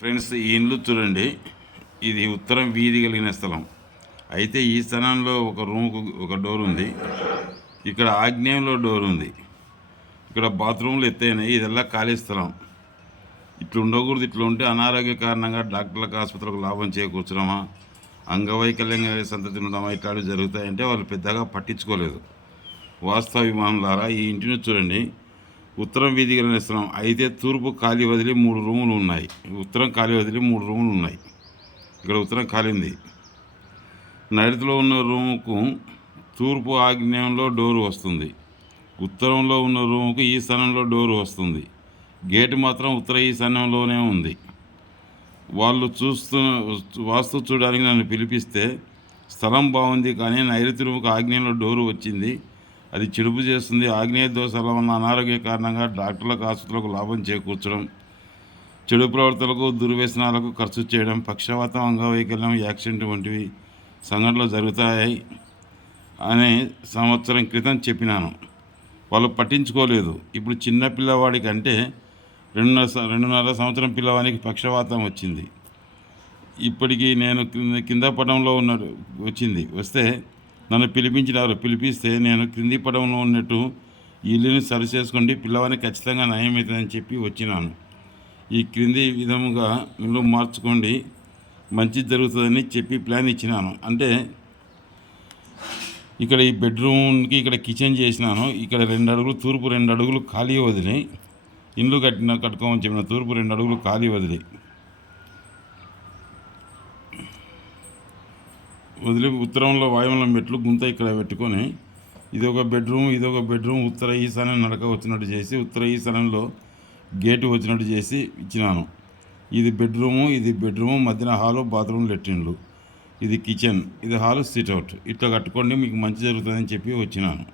Friends, ఈ ఇండ్లు చూడండి. ఇది ఉత్తరం వీధి కలిగిన స్థలం. అయితే ఈ స్థలంలో ఒక రూమ్కు ఒక డోర్ ఉంది. ఇక్కడ ఆగ్నేయంలో డోర్ ఉంది. ఇక్కడ బాత్రూమ్లు ఎత్తైనాయి. ఇదల్లా ఖాళీ స్థలం. ఇట్లా ఉండకూడదు. ఇట్లా ఉంటే అనారోగ్య కారణంగా డాక్టర్లకు ఆసుపత్రులకు లాభం చేకూర్చడమా, అంగవైకల్యంగా సంతతి ఉండడమా ఇట్లాంటివి జరుగుతాయంటే వాళ్ళు పెద్దగా పట్టించుకోలేదు. వాస్తవాభిమానులారా, ఈ ఇంటిని చూడండి. ఉత్తరం వీధి కలిగిన స్థలం. అయితే తూర్పు ఖాళీ వదిలి 3 రూములు ఉన్నాయి. ఉత్తరం ఖాళీ వదిలి 3 రూములు ఉన్నాయి. ఇక్కడ ఉత్తరం ఖాళీ ఉంది. నైరుతిలో ఉన్న రూముకు తూర్పు ఆగ్నేయంలో డోరు వస్తుంది. ఉత్తరంలో ఉన్న రూముకు ఈ స్థానంలో డోరు వస్తుంది. గేటు మాత్రం ఉత్తర ఈశాన్యంలోనే ఉంది. వాళ్ళు వాస్తు చూడడానికి నన్ను పిలిపిస్తే స్థలం బాగుంది, కానీ నైరుతి రూముకు ఆగ్నేయంలో డోరు వచ్చింది, అది చెడుపు చేస్తుంది, ఆగ్నేయ దోషాల వల్ల అనారోగ్య కారణంగా డాక్టర్లకు ఆసుపత్రులకు లాభం చేకూర్చడం, చెడు ప్రవర్తనలకు దుర్వ్యసనాలకు ఖర్చు చేయడం, పక్షవాతం, అంగవైకల్యం, యాక్సిడెంట్ వంటివి సంఘటనలు జరుగుతాయి అనే సంవత్సరం క్రితం చెప్పినాను. వాళ్ళు పట్టించుకోలేదు. ఇప్పుడు చిన్న పిల్లవాడికి అంటే 2.5 సంవత్సరం పిల్లవాడికి పక్షవాతం వచ్చింది. ఇప్పటికీ నేను కింద పటంలో వస్తే నన్ను పిలిపిస్తే నేను క్రింది పటంలో ఉన్నట్టు ఇల్లుని సరి చేసుకోండి, పిల్లవాడిని ఖచ్చితంగా నయమవుతుందని చెప్పి వచ్చినాను. ఈ క్రింది విధముగా ఇల్లు మార్చుకోండి, మంచి జరుగుతుందని చెప్పి ప్లాన్ ఇచ్చినాను. అంటే ఇక్కడ ఈ బెడ్రూమ్కి ఇక్కడ కిచెన్ చేసినాను. ఇక్కడ 2 అడుగులు తూర్పు, 2 అడుగులు ఖాళీ వదిలి ఇల్లు కట్టుకోమని చెప్పిన. తూర్పు 2 అడుగులు ఖాళీ వదిలి ఉత్తరంలో వాయువుల మెట్లు గుంత ఇక్కడ పెట్టుకొని ఇదొక బెడ్రూమ్ ఉత్తర ఈశాన్యం నడక వచ్చినట్టు చేసి, ఉత్తర ఈశాన్యంలో గేటు వచ్చినట్టు చేసి ఇచ్చినాను. ఇది బెడ్రూము, మధ్యన హాలు, బాత్రూమ్, లెట్రిన్లు, ఇది కిచెన్, ఇది హాలు, సిట్అవుట్. ఇట్లా కట్టుకోండి, మీకు మంచి జరుగుతుందని చెప్పి వచ్చినాను.